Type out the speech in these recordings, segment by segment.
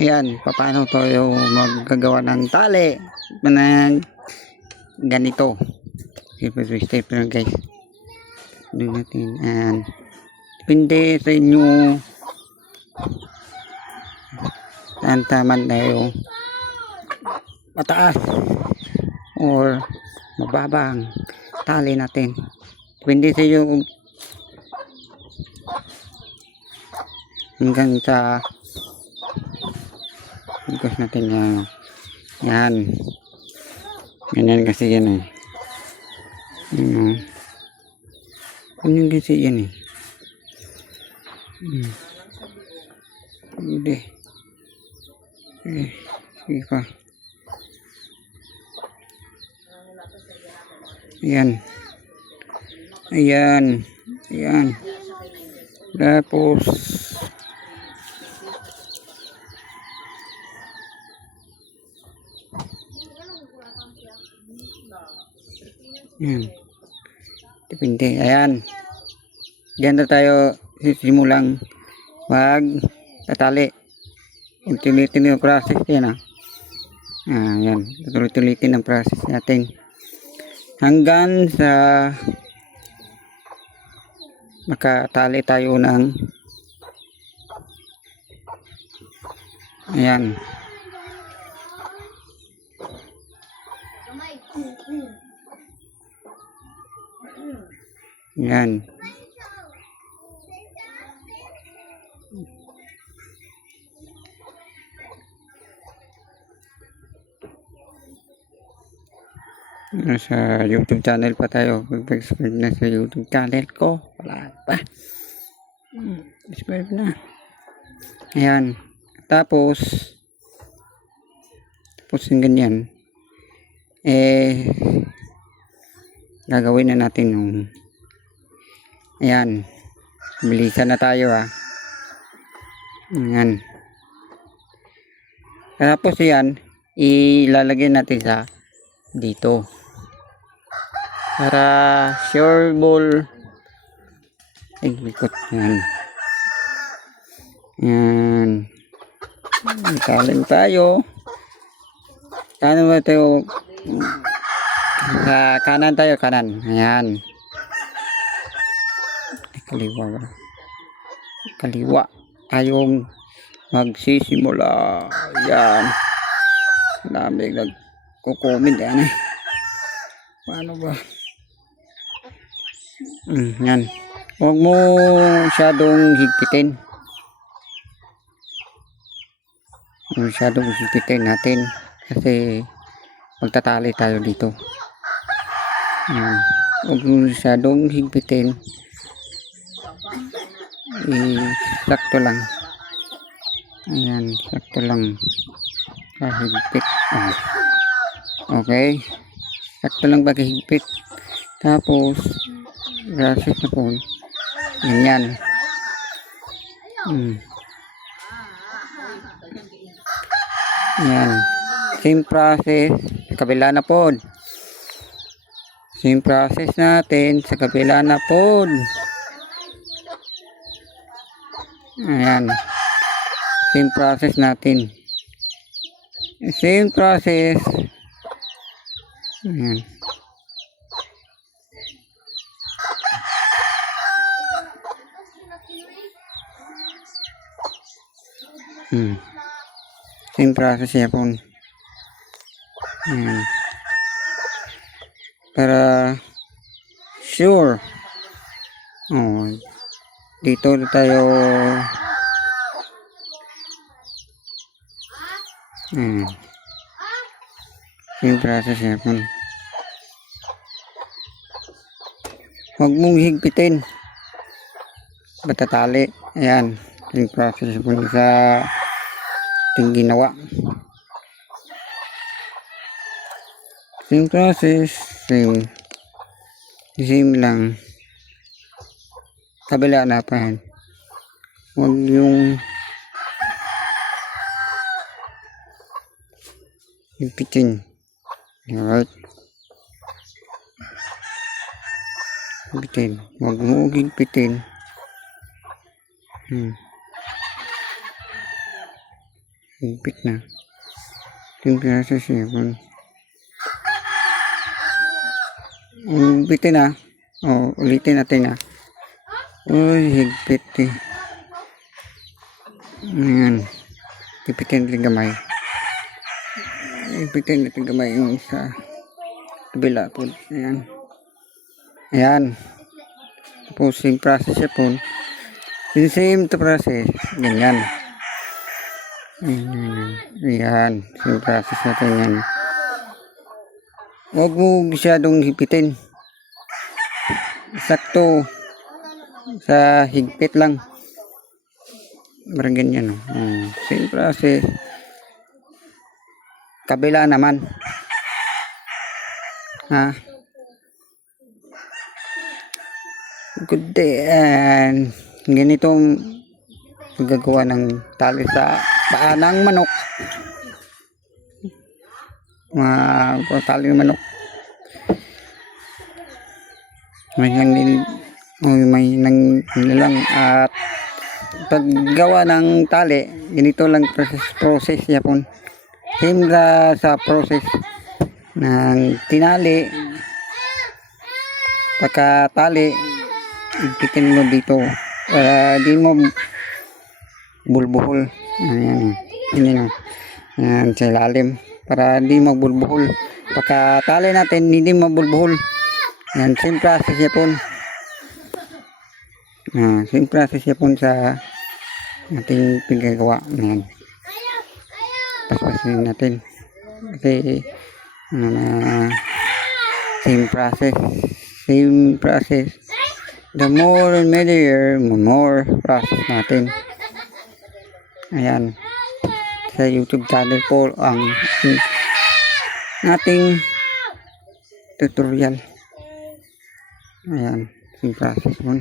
Ayan, paano tayo maggagawa ng tali na ganito. Step lang guys. Doon natin. Ayan. Depende sa inyo saan taman tayo. Mataas or mababang tali natin. Depende sa inyo hanggang sa ikos natin yan. Yan. Ganyan kasi yan eh. Ganyan kasi yan eh. Hindi. Sige pa. Ayan. Ayan. Ayan. Tapos ayan. Depende. Ayan. Diyan na tayo simulang tatali. Ulitin yung process yan ah. Ayan. Ulitin ang process natin. Hanggang sa makatali tayo ng ayan. Ayan. Nasa YouTube channel pa tayo. Subscribe na sa YouTube channel ko. Wala pa. Subscribe na. Ayan. Tapos yung ganyan. Gagawin na natin yung ayan. Bilisan na tayo ah. Ayan. Tapos yan, ilalagay natin sa dito. Para sure ball ikot yan. Yan. Italim tayo. Kanan ba tayo? Sa kanan tayo, kanan. Ayan. Kaliwa ba? Kaliwa. Tayong magsisimula. Ayan. Dami nagko-comment yan eh. Paano ba? Yan. Huwag mo masyadong higpitin. Masyadong higpitin natin. Kasi magtatali tayo dito. Huwag mo masyadong higpitin. Sakto lang. Ayan. Sakto lang. Kahigpit. Okay. Sakto lang paghigpit. Tapos process na po. Ganyan. Ayan. Same process sa kabila na po. Same process natin sa kabila na po. Ayan. Same process natin. Same process. Ayan. Same process ya po. Ayan. Para sure. Dito tayo. Same process ya po. Huwag mong higpitin. Batatali. Ayan. Same process po sa ating ginawa. Same process. Same lang. Kabila na pa yan. Huwag yung higpitin. Alright. Higpitin. Huwag mo higpitin. higpit na. Same process niya po. Higpitin na. Ulitin natin na. Higpit eh. Ayan. Higpitin natin gamay. Higpitin natin gamay yung sa kabila po. Ayan. Ayan. Tapos same process siya po. Same to process. Ganyan. Ayan. Same process natin yan. Huwag mo masyadong hipitin. Sakto. Sa higpit lang. Parang ganyan. Same process. Kabila naman. Ha? Good day. And ganitong gagawa ng tali sa paa ng manok. Tali ng manok. May lang at paggawa ng tali, ganito lang process yapon. Same sa process ng tinali. Pagkatali, ipitin mo dito para di mo bulbuhol. Ayan, yun. Ayan, sa ilalim para di magbulbuhol. Pagkatali natin, hindi mabulbuhol. Ayan, same process yapon. Same process yapon sa ating pinagawa. Ayan. Paspasin natin. Kasi same process. Same process. The more and merrier, more process natin. Ayan. Sa YouTube channel po ang ating tutorial. Ayan. Same process mo.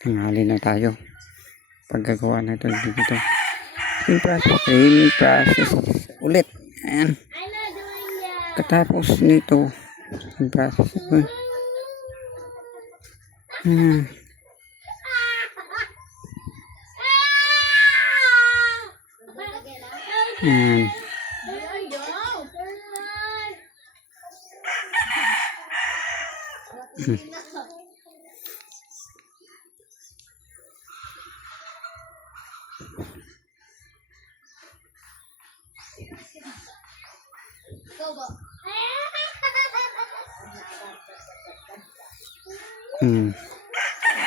Tanghali na tayo. Paggagawa na ito dito. Same process ulit. Ayan. Katapos nito, same process ito. Ayan.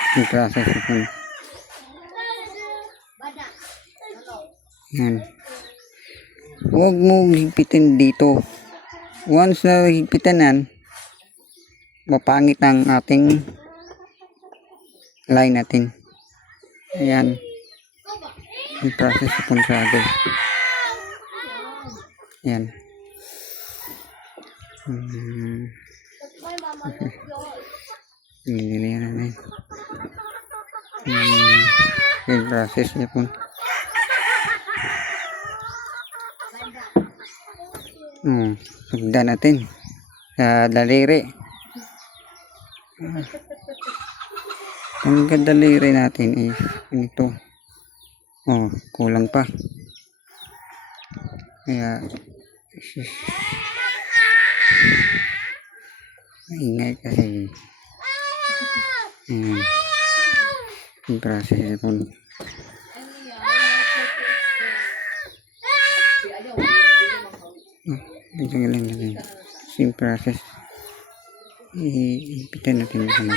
Yung process ito. Yan. Huwag mo higpitin dito. Once na higpitan yan, mapangit ang ating line natin. Ayan. Yung process ito sa agad. Yan. Ini namin. Yung process niya po. Pagda natin sa daliri. Ang daliri natin is ito. Kulang pa. Kaya maingay kasi yung process po. Same process. Ipitan natin yung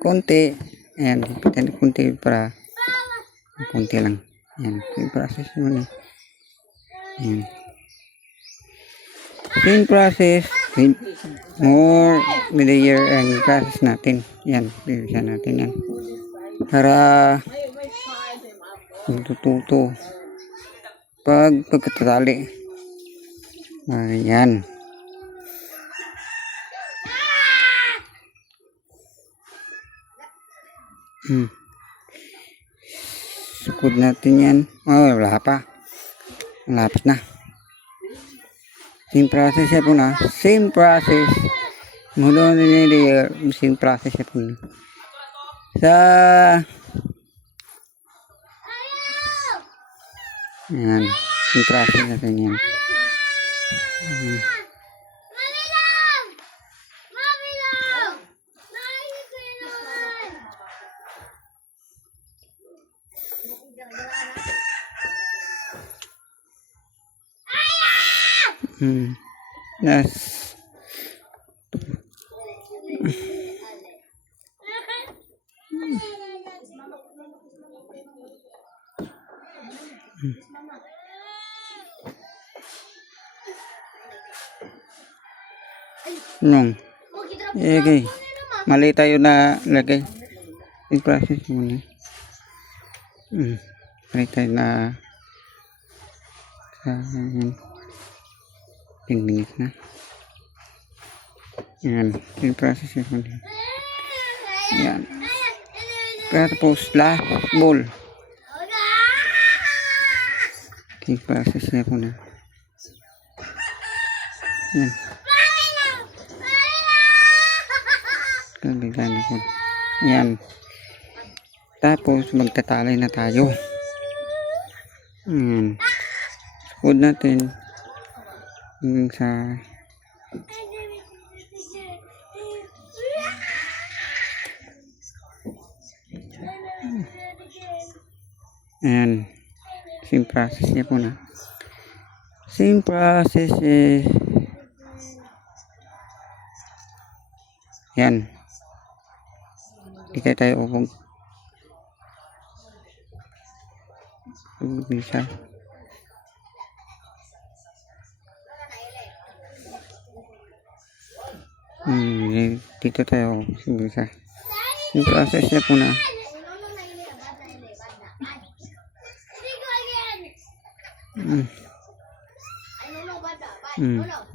konti. Ayan, ipitan natin konti para konti lang. Ayan, same process naman. Ayan. Same process. More layer ang process natin. Yan, bilisan natin yan. Para magtututo pagkatatali. Ayan. Sukod natin yan. Wala pa. Malapit na. Same process ya po na. Same process. Mula na layer. Same process ya po. Sa yan, yung process natin yan. Yes. Nung. Okay. Mali tayo na lagay. I-process muna. Mali tayo na yan. 10 minutes na. Yan. I-process muna. Yan. Tapos last bowl. I-process na muna. Yan. Bigyan ako. Yan. Tapos magtatalay na tayo. Yan. Sukod natin. Hanggang sa ayan. Same process niya po na. Same process eh. Yan. Hindi tayo upong bisa. Dito tayo bisa. Yung process niya po na.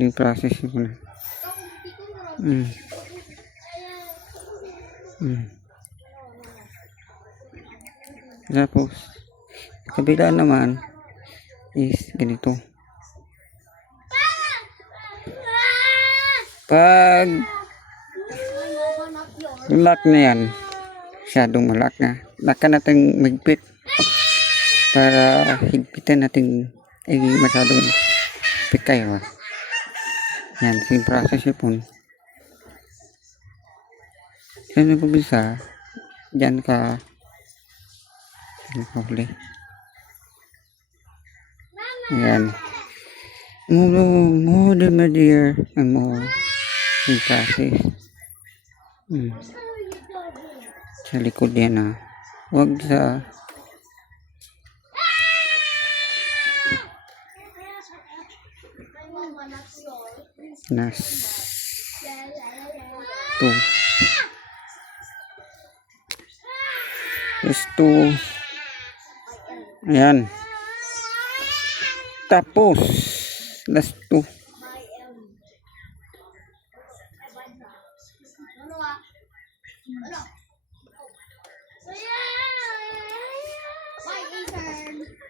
Yung process niya po na. Tapos kabila naman is ganito. Pag lock na yan, masyadong malak na, laka natin magpit para higpitan natin ay masyadong pikay. Yan, yung process yun po. Kaya nagpabisa dyan ka huli. Ayan. More the merrier and more yung process. Sa likod yan huwag sa nas to is to ayan. Tapos last to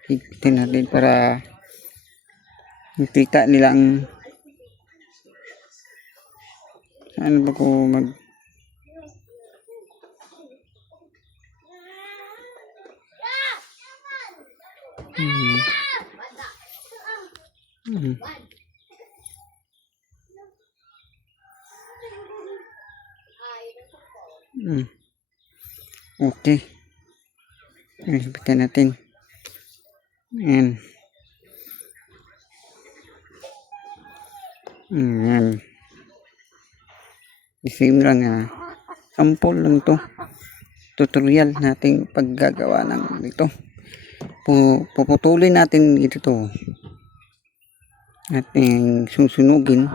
higpitin natin para makita nilang ano ba ko mag okay. Higpitin natin. Ayan. Ayan. Same lang sample lang to. Tutorial nating paggagawa ng ito. Puputulin natin ito. Ating susunugin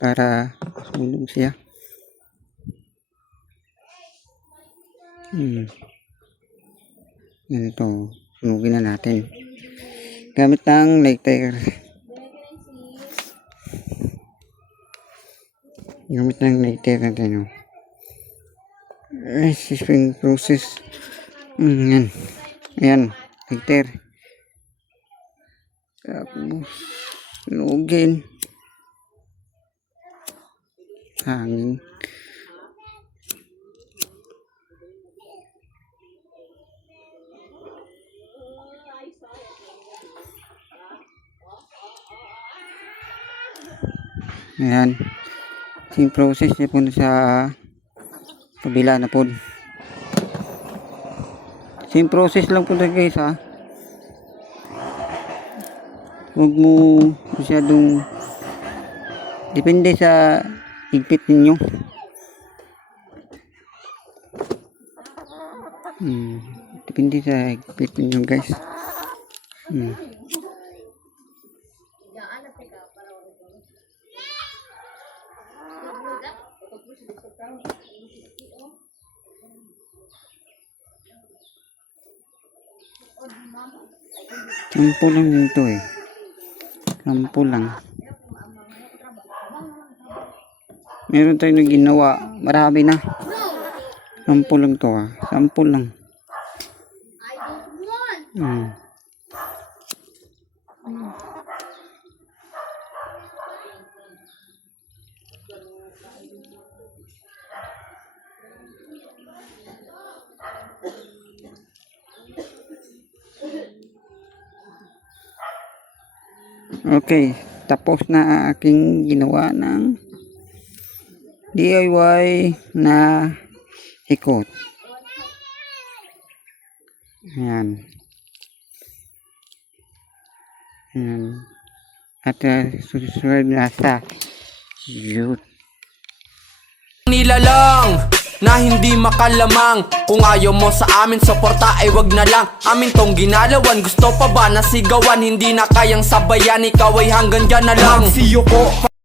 para sunog siya. Yan ito. Sunugin na natin. Gamit ng lighter. Gamit ng lighter natin. Spring process. Yan. Ayan. Lighter. Tapos sunugin. Hangin. Ayan. Same process na po sa kabila na po. Same process lang po na guys ha. Huwag mo masyadong depende sa higpit ninyo. Depende sa higpit ninyo guys. Sampo lang dito eh. Sampo lang. Meron tayong ginawa. Marami na. Sampo lang to ah. Sampo lang. Okay, tapos na aking ginawa ng DIY na ikot. Ayan. Ayan. At susunod na sa YouTube. Nila lang na hindi makalamang. Kung ayaw mo sa amin, suporta ay wag na lang. Amin tong ginalawan, gusto pa ba nasigawan? Hindi na kayang sabayan, ikaw ay hanggang dyan na lang. See you po.